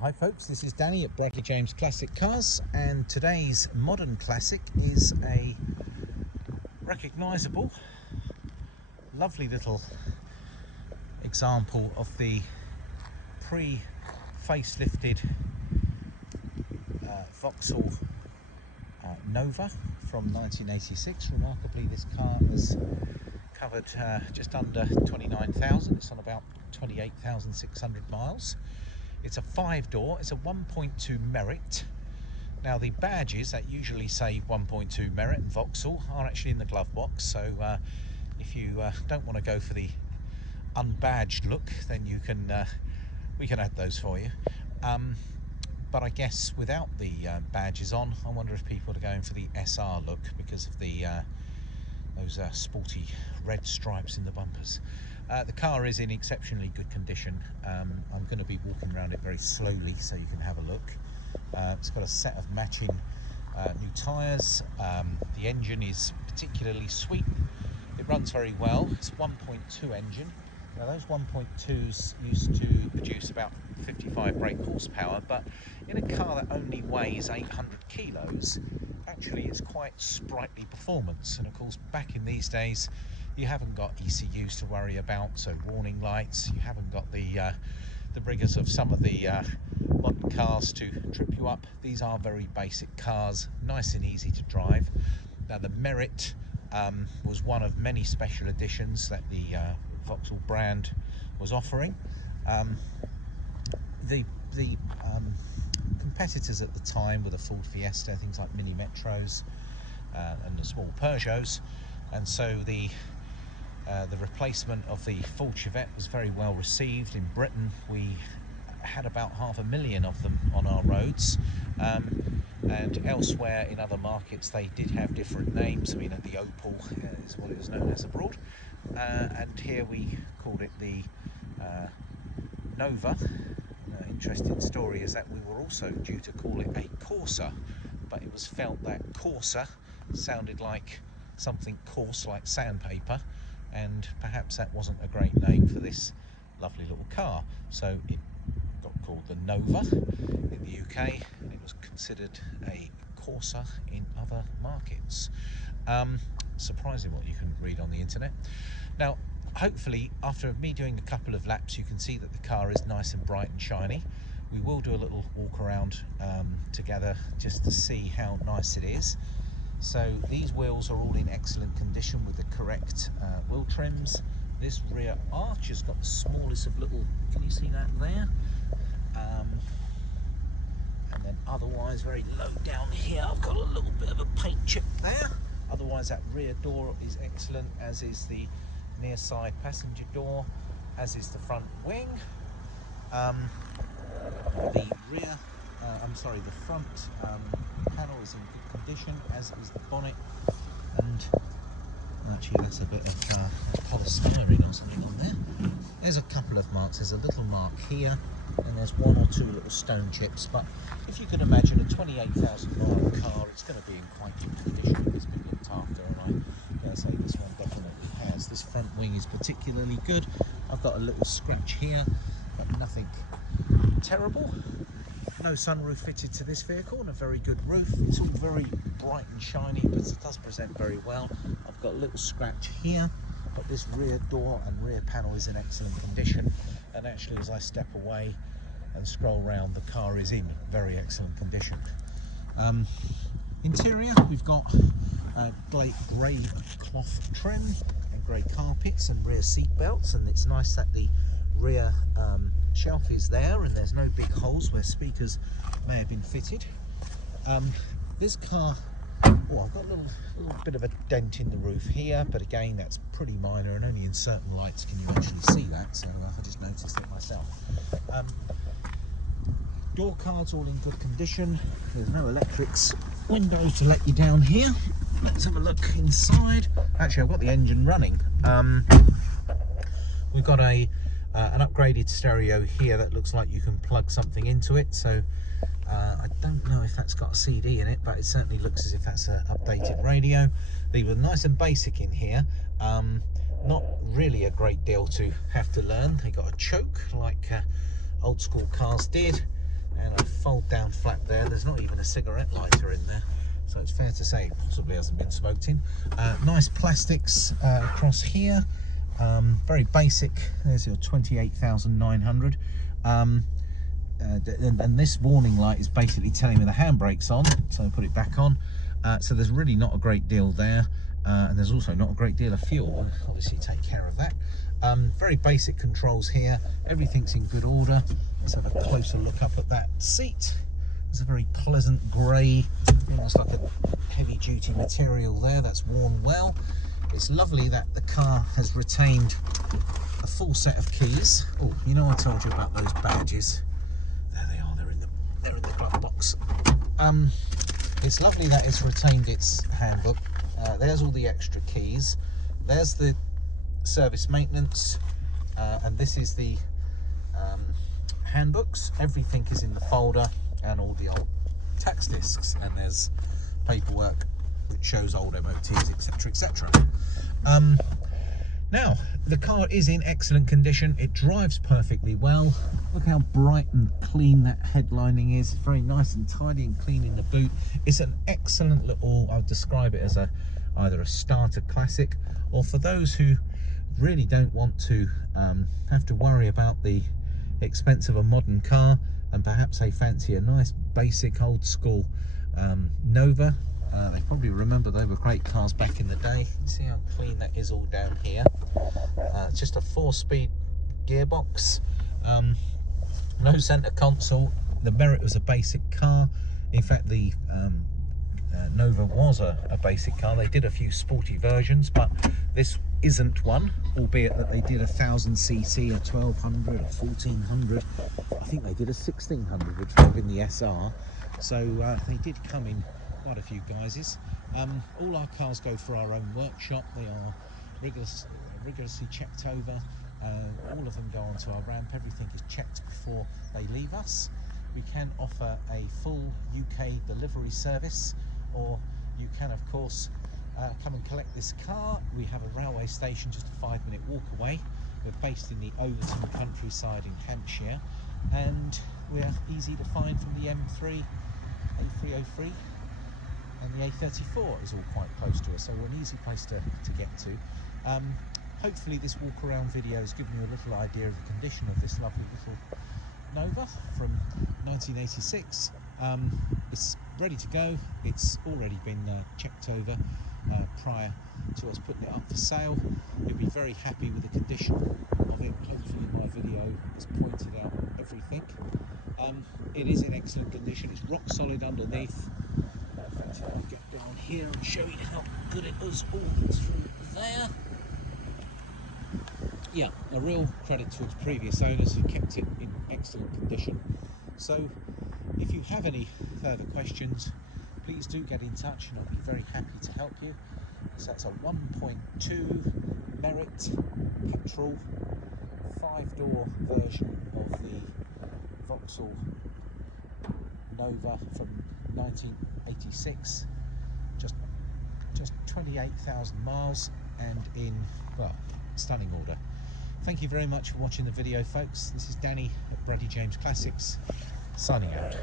Hi folks, this is Danny at Bradley James Classic Cars, and today's modern classic is a recognisable, lovely little example of the pre-facelifted Vauxhall Nova from 1986. Remarkably, this car has covered just under 29,000. It's on about 28,600 miles. It's a 5-door, it's a 1.2 Merit. Now the badges that usually say 1.2 Merit and Vauxhall are actually in the glove box, so if you don't want to go for the unbadged look, then you can we can add those for you. But I guess without the badges on, I wonder if people are going for the SR look because of the those sporty red stripes in the bumpers. The car is in exceptionally good condition. I'm going to be walking around it very slowly so you can have a look. It's got a set of matching new tyres. The engine is particularly sweet. It runs very well. It's a 1.2 engine. Now those 1.2s used to produce about 55 brake horsepower, but in a car that only weighs 800 kilos, actually it's quite sprightly performance. And of course, back in these days, you haven't got ECUs to worry about, so warning lights. You haven't got the rigours of some of the modern cars to trip you up. These are very basic cars, nice and easy to drive. Now the Merit was one of many special editions that the Vauxhall brand was offering. The competitors at the time were the Ford Fiesta, things like Mini Metros and the small Peugeots, and so the replacement of the Ford Chevette was very well received. In Britain we had about 500,000 of them on our roads, and elsewhere in other markets they did have different names. I mean, the Opel is what it was known as abroad, and here we called it the Nova. Interesting story is that we were also due to call it a Corsa, but it was felt that Corsa sounded like something coarse like sandpaper, and perhaps that wasn't a great name for this lovely little car, so it got called the Nova in the UK, and it was considered a Corsa in other markets. Surprising what you can read on the internet. Now hopefully after me doing a couple of laps you can see that the car is nice and bright and shiny. We will do a little walk around together just to see how nice it is. So these wheels are all in excellent condition with the correct wheel trims. This rear arch has got the smallest of little, can you see that there? And then otherwise very low down here I've got a little bit of a paint chip there. Otherwise that rear door is excellent, as is the near side passenger door, as is the front wing. The front panel is in good condition, as is the bonnet, and actually that's a bit of polystyrene or something on there. There's a couple of marks. There's a little mark here, and there's one or two little stone chips, but if you can imagine a 28,000 mile car, it's going to be in quite good condition. It's been looked after, and I dare say this one definitely has. This front wing is particularly good. I've got a little scratch here, but nothing terrible. No sunroof fitted to this vehicle, and a very good roof. It's all very bright and shiny, but it does present very well. I've got a little scratch here, but this rear door and rear panel is in excellent condition, and actually as I step away and scroll round, the car is in very excellent condition. Interior, we've got grey cloth trim and grey carpets and rear seat belts, and it's nice that the rear shelf is there and there's no big holes where speakers may have been fitted. This car, I've got a little bit of a dent in the roof here, but again that's pretty minor, and only in certain lights can you actually see that, so I just noticed it myself. Door cards all in good condition. There's no electrics windows to let you down here. Let's have a look inside. Actually, I've got the engine running. We've got an upgraded stereo here that looks like you can plug something into it, so I don't know if that's got a CD in it, but it certainly looks as if that's an updated radio. They were nice and basic in here. Not really a great deal to have to learn. They got a choke like old school cars did, and a fold down flap there. There's not even a cigarette lighter in there, so it's fair to say it possibly hasn't been smoked in. Nice plastics across here, very basic. There's your 28,900. And this warning light is basically telling me the handbrake's on, so I put it back on. So there's really not a great deal there, and there's also not a great deal of fuel. Obviously take care of that. Very basic controls here, everything's in good order. Let's have a closer look up at that seat. There's a very pleasant grey, almost like a heavy duty material there, that's worn well. It's lovely that the car has retained a full set of keys. Oh, you know I told you about those badges. There they are, they're in the glove box. It's lovely that it's retained its handbook. There's all the extra keys. There's the service maintenance, and this is the handbooks. Everything is in the folder, and all the old tax discs, and there's paperwork which shows old MOTs, etc, etc. Now, the car is in excellent condition. It drives perfectly well. Look how bright and clean that headlining is. It's very nice and tidy and clean in the boot. It's an excellent little, I would describe it as either a starter classic, or for those who really don't want to have to worry about the expense of a modern car, and perhaps they fancy a nice basic old school Nova. They probably remember they were great cars back in the day. You see how clean that is all down here. It's just a 4-speed gearbox, no centre console. The Merit was a basic car. In fact, the Nova was a basic car. They did a few sporty versions, but this isn't one, albeit that they did a 1000cc, a 1200, a 1400. I think they did a 1600, which would have been the SR. So they did come in quite a few guises. All our cars go through our own workshop. They are rigorously checked over. All of them go onto our ramp. Everything is checked before they leave us. We can offer a full UK delivery service, or you can of course come and collect this car. We have a railway station just a 5-minute walk away. We're based in the Overton countryside in Hampshire, and we're easy to find from the M3, A303, and the A34 is all quite close to us, so we're an easy place to get to. Hopefully this walk around video has given you a little idea of the condition of this lovely little Nova from 1986. It's ready to go. It's already been checked over prior to us putting it up for sale. You'll be very happy with the condition of it. Hopefully my video has pointed out everything. It is in excellent condition. It's rock solid underneath. I'll get down here and show you how good it was all through there. Yeah, a real credit to its previous owners who kept it in excellent condition. So if you have any further questions, please do get in touch and I'll be very happy to help you. So that's a 1.2 Merit petrol 5-door version of the Vauxhall Nova from 1986, just 28,000 miles, and in, well, stunning order. Thank you very much for watching the video, folks. This is Danny at Brady James Classics, signing out.